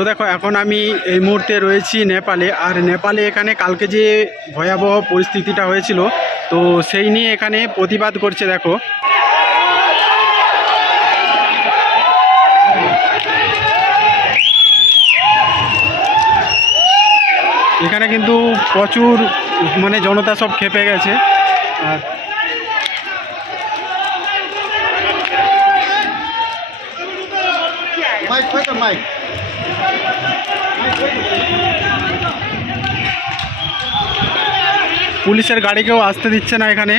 তো দেখো, এখন আমি এই মুহূর্তে রয়েছি নেপালে। আর নেপালে এখানে কালকে যে ভয়াবহ পরিস্থিতিটা হয়েছিল, তো সেই নিয়ে এখানে প্রতিবাদ করছে দেখো। এখানে কিন্তু প্রচুর মানে জনতা সব খেপে গেছে। আর a mic. পুলিশের গাড়িকেও আসতে দিচ্ছে না এখানে।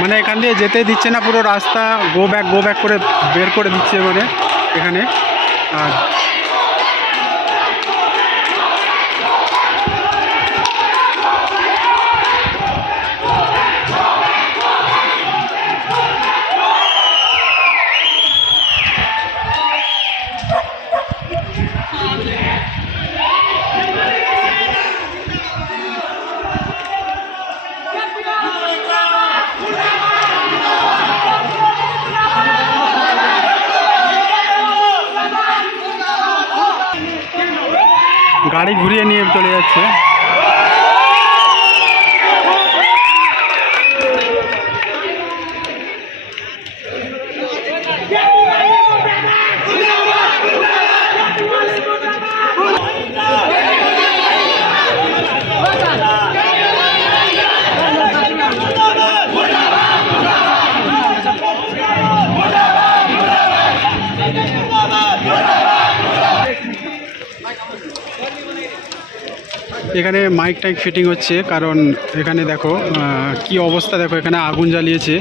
মানে এখান দিয়ে যেতে দিচ্ছে না, পুরো রাস্তা গো ব্যাক গো ব্যাক করে বের করে দিচ্ছে মানে এখানে। আর গাড়ি ঘুরিয়ে নিয়ে চলে যাচ্ছে। এখানে মাইক টাইক ফিটিং হচ্ছে কারণ এখানে দেখো কি অবস্থা দেখো এখানে আগুন জ্বালিয়েছে।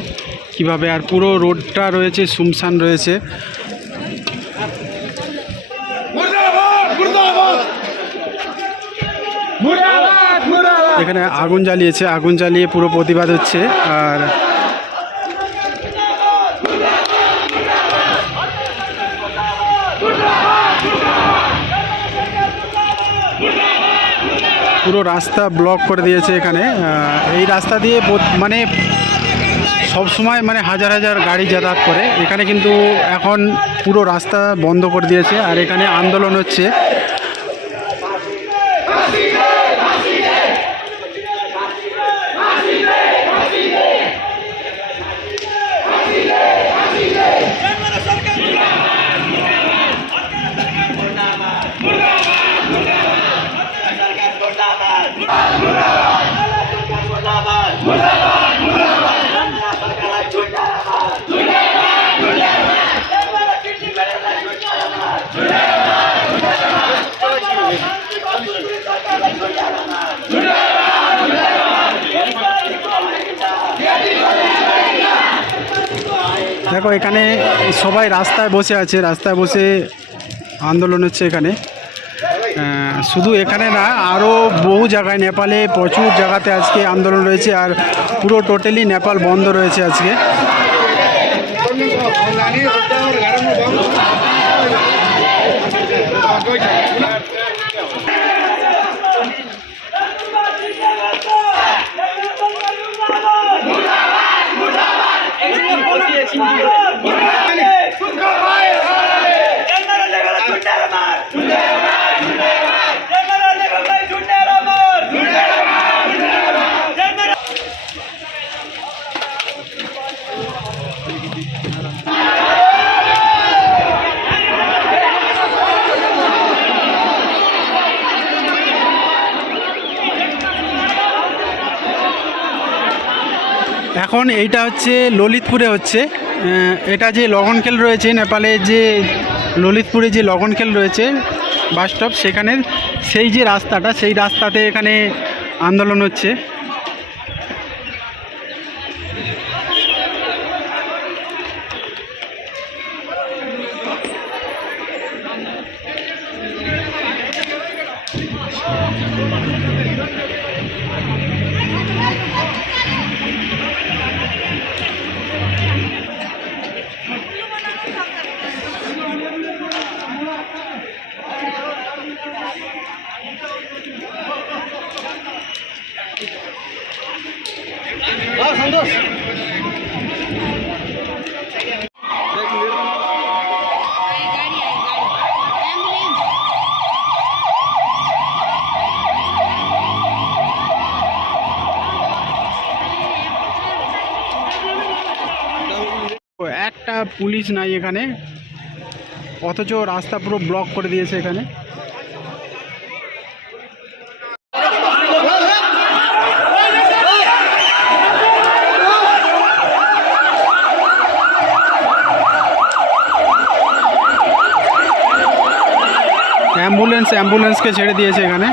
কীভাবে আর পুরো রোডটা রয়েছে শুমশান রয়েছে। এখানে আগুন জ্বালিয়েছে আগুন জ্বালিয়ে পুরো প্রতিবাদ হচ্ছে আর পুরো রাস্তা ব্লক করে দিয়েছে এখানে। এই রাস্তা দিয়ে মানে সব সময় মানে হাজার হাজার গাড়ি যাতায়াত করে। এখানে কিন্তু এখন পুরো রাস্তা বন্ধ করে দিয়েছে। আর এখানে আন্দোলন হচ্ছে। দেখো, এখানে সবাই রাস্তায় বসে আছে, রাস্তায় বসে আন্দোলন হচ্ছে এখানে। শুধু এখানে না আরও বহু জায়গায় নেপালে প্রচুর জায়গাতে আজকে আন্দোলন রয়েছে, আর পুরো টোটালি নেপাল বন্ধ রয়েছে আজকে। এখন এইটা হচ্ছে ললিতপুরে হচ্ছে এটা যে লগনখেল রয়েছে নেপালে যে ললিতপুরে যে লগনখেল রয়েছে, বাস স্টপ সেখানের সেই যে রাস্তাটা, সেই রাস্তাতে এখানে আন্দোলন হচ্ছে একটা পুলিশ নাই এখানে অথচ রাস্তা পুরো ব্লক করে দিয়েছে এখানে। অ্যাম্বুলেন্স অ্যাম্বুলেন্সকে ছেড়ে দিয়েছে এখানে।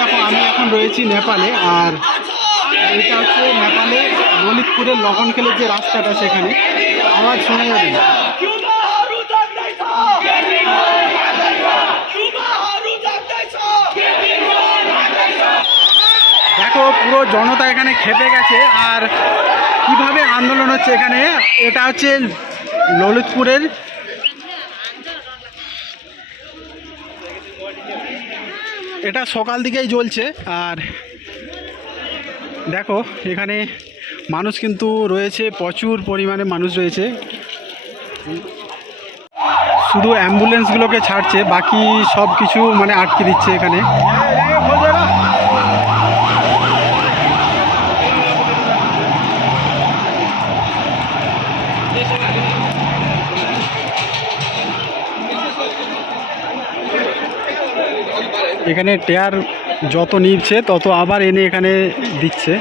দেখো, আমি এখন রয়েছি নেপালে, আর এটা হচ্ছে নেপালে ললিতপুরের লগনকেলের যে রাস্তাটা সেখানে। আওয়াজ শোনা যাবে? দেখো, পুরো জনতা এখানে খেপে গেছে, আর কীভাবে আন্দোলন হচ্ছে এখানে, এটা হচ্ছে ললিতপুরের এটা সকাল দিকেই জ্বলছে, আর দেখো, এখানে মানুষ কিন্তু রয়েছে, প্রচুর পরিমাণে মানুষ রয়েছে। শুধু অ্যাম্বুলেন্সগুলোকে ছাড়ছে, বাকি সব কিছু মানে আটকে দিচ্ছে এখানে। এখানে টেয়ার যত নিচ্ছে তত আবার এনে এখানে দিচ্ছে।